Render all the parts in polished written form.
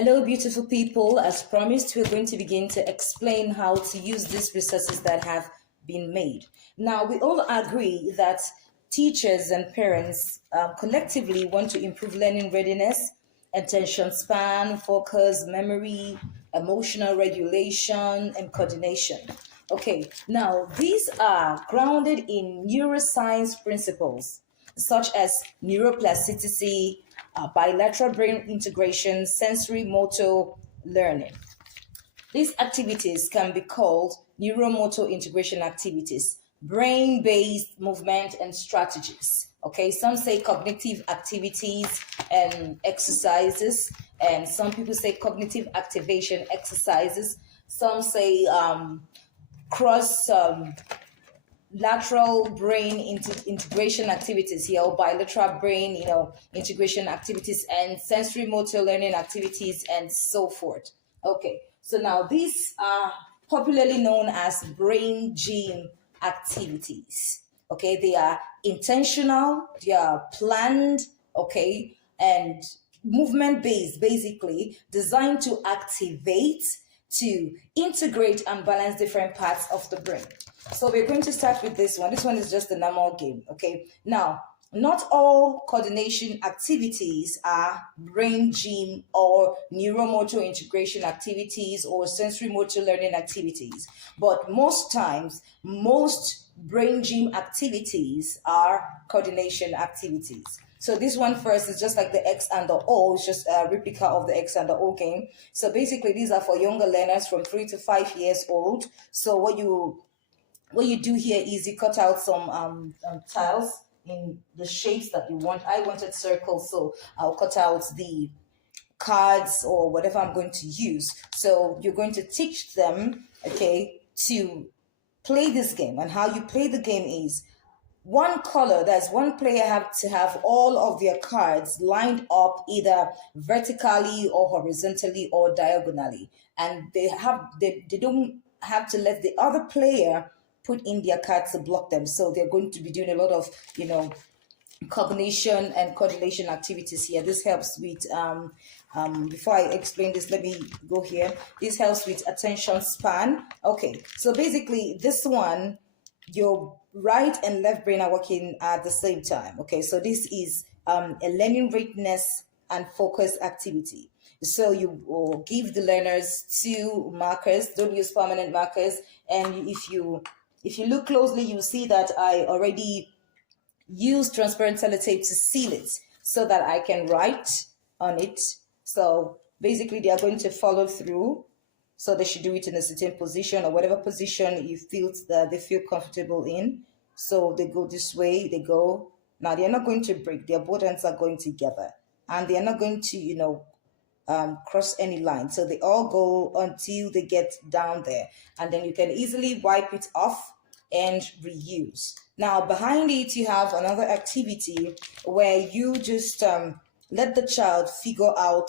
Hello, beautiful people. As promised, we're going to begin to explain how to use these resources that have been made. Now, we all agree that teachers and parents collectively want to improve learning readiness, attention span, focus, memory, emotional regulation, and coordination. Okay, now these are grounded in neuroscience principles such as neuroplasticity, bilateral brain integration, sensory motor learning. These activities can be called neuromotor integration activities, brain based movement and strategies. Okay, some say cognitive activities and exercises, and some people say cognitive activation exercises. Some say cross lateral brain integration activities here, or bilateral brain integration activities, and sensory motor learning activities, and so forth. Okay, so now these are popularly known as brain gym activities. Okay, they are intentional, they are planned, okay, and movement based, basically designed to activate, to integrate and balance different parts of the brain. So we're going to start with this one. This one is just a normal game, okay? Now, not all coordination activities are brain gym or neuromotor integration activities or sensory motor learning activities, but most times, most brain gym activities are coordination activities. So this one first is just like the X and the O. It's just a replica of the X and the O game. So basically, these are for younger learners from 3 to 5 years old. So what you do here is you cut out some tiles in the shapes that you want. I wanted circles, so I'll cut out the cards or whatever I'm going to use. So you're going to teach them, okay, to play this game. And how you play the game is one color, that's one player have to have all of their cards lined up either vertically or horizontally or diagonally. And they don't have to let the other player put in their cards to block them. So they're going to be doing a lot of, cognition and coordination activities here. This helps with, before I explain this, let me go here. This helps with attention span. Okay, so basically this one, your right and left brain are working at the same time. Okay, so this is a learning readiness and focus activity. So you will give the learners two markers. Don't use permanent markers. And if you look closely, you see that I already used transparent sellotape to seal it so that I can write on it. So basically, they are going to follow through. So they should do it in a certain position or whatever position you feel that they feel comfortable in. So they go this way, they go. Now they're not going to break. Their both ends are going together. And they're not going to, cross any line. So they all go until they get down there. And then you can easily wipe it off and reuse. Now behind it, you have another activity where you just let the child figure out,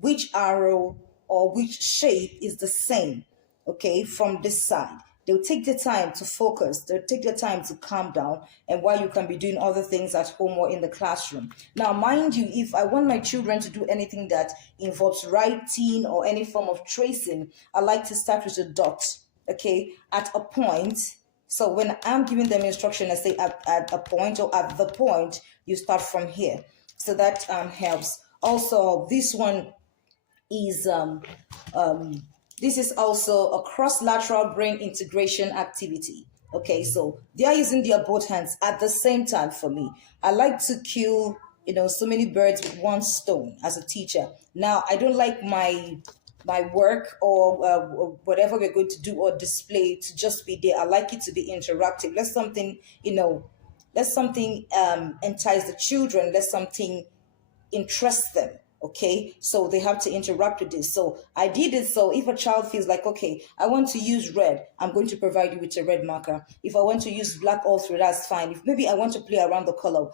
which arrow or which shape is the same, okay, from this side. They'll take the time to focus. They'll take the time to calm down, and while you can be doing other things at home or in the classroom. Now, mind you, if I want my children to do anything that involves writing or any form of tracing, I like to start with a dot, okay, at a point. So when I'm giving them instruction, I say at a point or at the point, you start from here. So that helps. Also, this one is this is also a cross-lateral brain integration activity. Okay, so they are using their both hands at the same time. For me, I like to kill so many birds with one stone as a teacher. Now I don't like my work or whatever we're going to do or display to just be there. I like it to be interactive. Let something entice the children. Let something interest them. Okay, so they have to interact with this. So I did it. So if a child feels like, okay, I want to use red, I'm going to provide you with a red marker. If I want to use black all through, that's fine. If maybe I want to play around the color,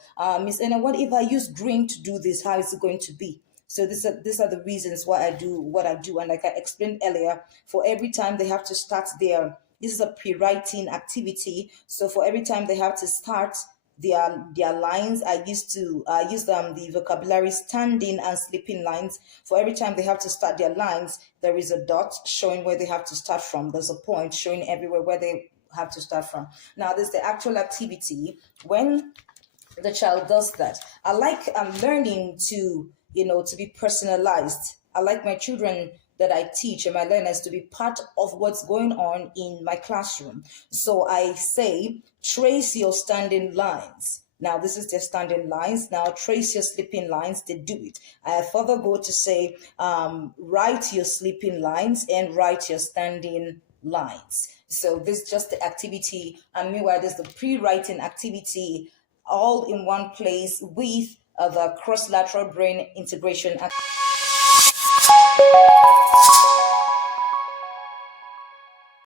Miss Anna, what if I use green to do this? How is it going to be? So these are the reasons why I do what I do. And like I explained earlier, for every time they have to start this is a pre-writing activity. So for every time they have to start their lines. I use the vocabulary standing and sleeping lines. For every time they have to start their lines, there is a dot showing where they have to start from. There's a point showing everywhere where they have to start from. Now, there's the actual activity. When the child does that, I like learning to, to be personalized. I like my children that I teach and my learners to be part of what's going on in my classroom. So I say, trace your standing lines. Now, this is their standing lines. Now, trace your sleeping lines. They do it. I further go to say, write your sleeping lines and write your standing lines. So this is just the activity. And meanwhile, there's the pre-writing activity all in one place with the cross-lateral brain integration.